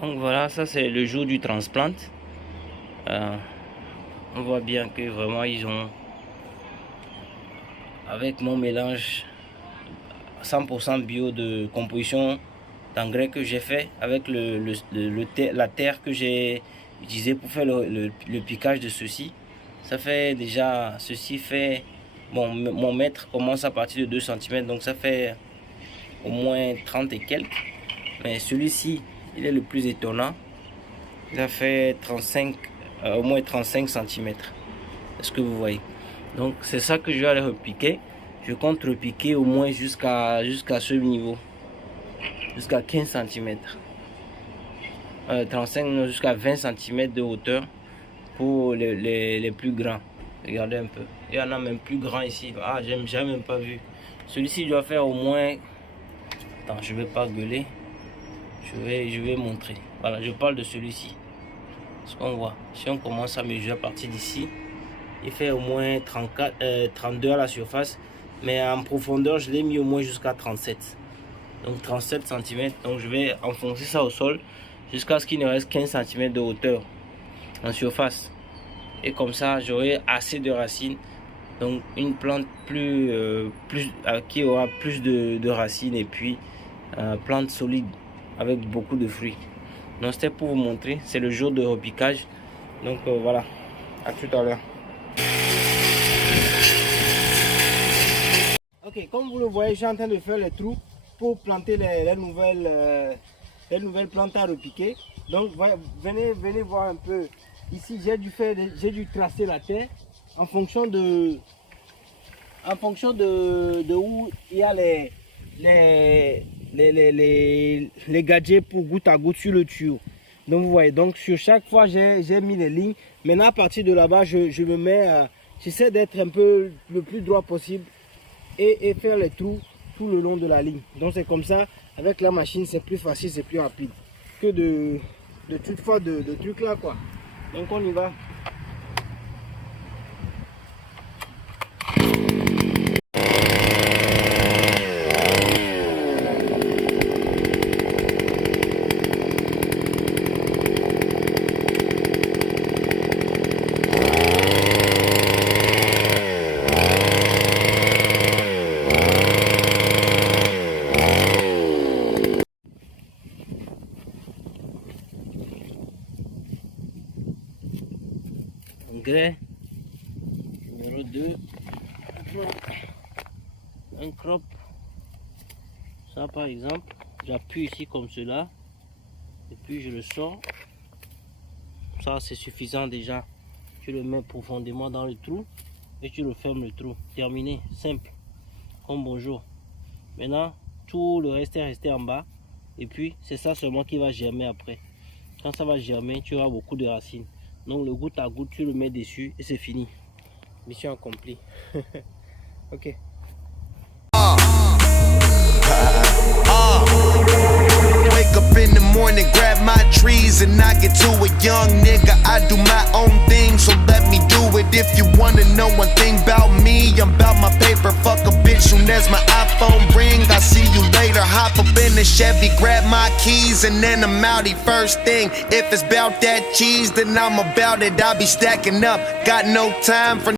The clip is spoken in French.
Donc voilà, ça c'est le jour du transplant. On voit bien que vraiment ils ont, avec mon mélange 100% bio de composition d'engrais que j'ai fait, avec la terre que j'ai utilisée pour faire le piquage de ceci, ça fait déjà, ceci fait, bon, mon mètre commence à partir de 2 cm, donc ça fait au moins 30 et quelques. Mais celui-ci, il est le plus étonnant. Il a fait 35, au moins 35 cm. Est-ce que vous voyez? Donc c'est ça que je vais aller repiquer. Je compte repiquer au moins jusqu'à ce niveau. Jusqu'à 15 cm. 35, jusqu'à 20 cm de hauteur pour les plus grands. Regardez un peu. Il y en a même plus grand ici. Ah, j'ai même pas vu. Celui-ci doit faire au moins... Attends, je vais pas gueuler. Je vais montrer. Voilà, je parle de celui-ci. Ce qu'on voit. Si on commence à mesurer à partir d'ici, il fait au moins 32 à la surface. Mais en profondeur, je l'ai mis au moins jusqu'à 37. Donc 37 cm. Donc je vais enfoncer ça au sol jusqu'à ce qu'il ne reste 15 cm de hauteur en surface. Et comme ça, j'aurai assez de racines. Donc une plante qui aura plus de racines et puis plante solide avec beaucoup de fruits. Donc c'était pour vous montrer, c'est le jour de repiquage. Donc voilà, à tout à l'heure. Ok, comme vous le voyez, je suis en train de faire les trous pour planter les nouvelles plantes à repiquer. Donc venez voir un peu. Ici j'ai dû tracer la terre en fonction de où il y a les gadgets pour goutte à goutte sur le tuyau. Donc vous voyez, donc sur chaque fois j'ai mis les lignes. Maintenant à partir de là-bas, je me mets, j'essaie d'être un peu le plus droit possible et faire les trous tout le long de la ligne. Donc c'est comme ça, avec la machine c'est plus facile, c'est plus rapide que de toutefois de trucs là quoi. Donc on y va. Engrais numéro 2, un crop, ça par exemple, j'appuie ici comme cela et puis je le sors. Ça c'est suffisant déjà. Tu le mets profondément dans le trou et tu le fermes le trou. Terminé, simple, comme bonjour. Maintenant tout le reste est resté en bas et puis c'est ça seulement qui va germer après. Quand ça va germer, tu auras beaucoup de racines. Donc le goutte à goutte, tu le mets dessus et c'est fini. Mission accomplie. Ok. Wake up in the morning, grab my trees and I get to a young nigga. I do my own thing, so let me do it. If you wanna know one thing about me, I'm about my paper. Fuck a bitch soon as my iPhone ring. I see you later. Hop up in the Chevy, grab my keys and then I'm outie first thing. If it's about that cheese, then I'm about it. I'll be stacking up. Got no time for